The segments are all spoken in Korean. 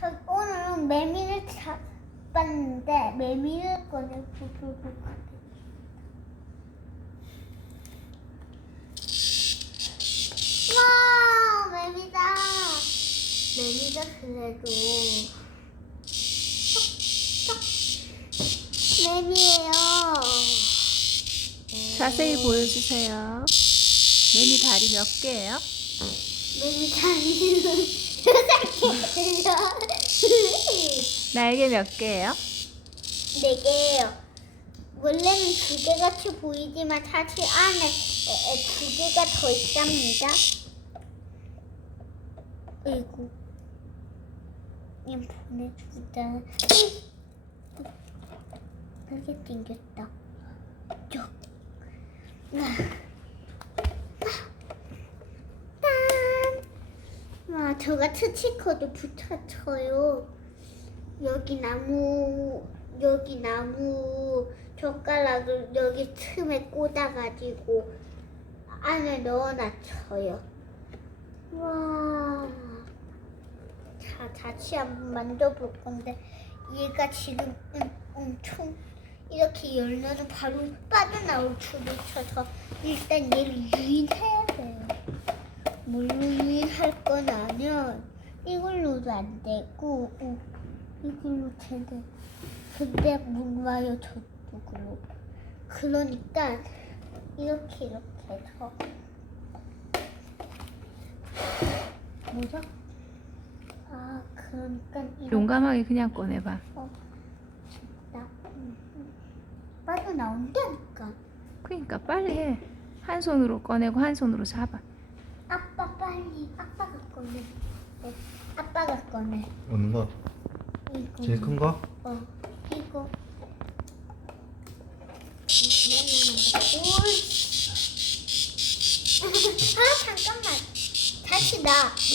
저 오늘은 매미를 잡았는데 매미를 꺼내 부부부 와 매미다 매미가 그래도 매미예요 자세히 보여주세요. 매미 다리 몇 개예요? 매미 다리는 날개 몇 개예요? 네 개예요. 원래는 두 개 같이 보이지만 사실 안에 에, 에, 두 개가 더 있답니다. 아이고. 보내주자. 이렇게 땡겼다. 쭉. 와, 저가 스티커도 붙여줘요. 여기 나무 여기 나무 젓가락을 여기 틈에 꽂아가지고 안에 넣어놨어요. 와, 자 다시 한번 만져볼 건데 얘가 지금 음, 엄청 이렇게 열면은 바로 빠져나올 줄을 쳐서 일단 얘를 유인해야 돼요. 물로 유인할 건 아니면 이걸로도 안 되고 어, 이걸로 되네. 근데 못 와요 저쪽으로. 그러니까 이렇게 이렇게 해서 뭐죠? 아 그러니까 이렇게 용감하게 그냥 꺼내봐. 나 음, 음. 빠져나온다니까. 그러니까 빨리 해. 한 손으로 꺼내고 한 손으로 잡아. 꺼내. 네, 아빠가 꺼내. 어느 거? 이거. 제일 큰 거? 어, 이거. 아, 잠깐만. 다시 나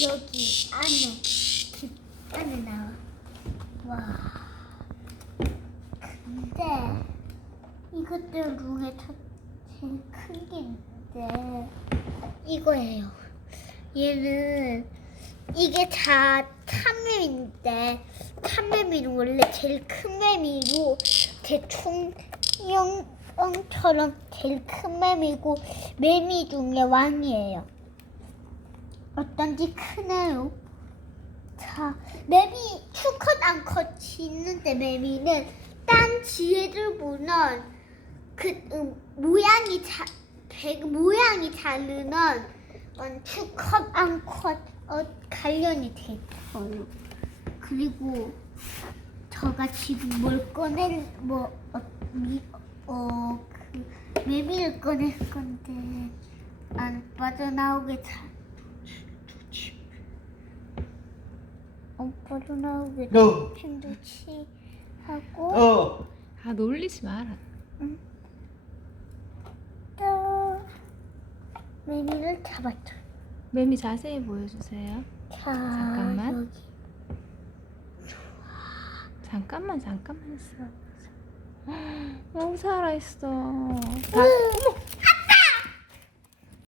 여기 안에 집 안에 나와. 와. 근데 이것들 중에 다 제일 큰 게 있는데 이거예요. 얘는 이게 다 참매미인데 참매미는 원래 제일 큰 매미로 대통령처럼 제일 큰 매미고 매미 중에 왕이에요. 어떤지 크네요. 자, 매미 수컷 암컷이 있는데 매미는 딴 지혜들보는 그 음, 모양이 자, 배 모양이 다르는 어, 수컷 암컷 어, 관련이 돼 있어요. 그리고 저가 지금 뭘 꺼낼 뭐 어, 미, 어, 그 매미를 꺼낼 건데 안 빠져나오게 잘 안 빠져나오게 어. 힘도치 하고 어. 아 놀리지 마라. 또 매미를 잡았죠. 매미 자세히 보여주세요. 자, 잠깐만. 여기. 잠깐만 잠깐만 있어. 여기 살아 있어. 다, 어머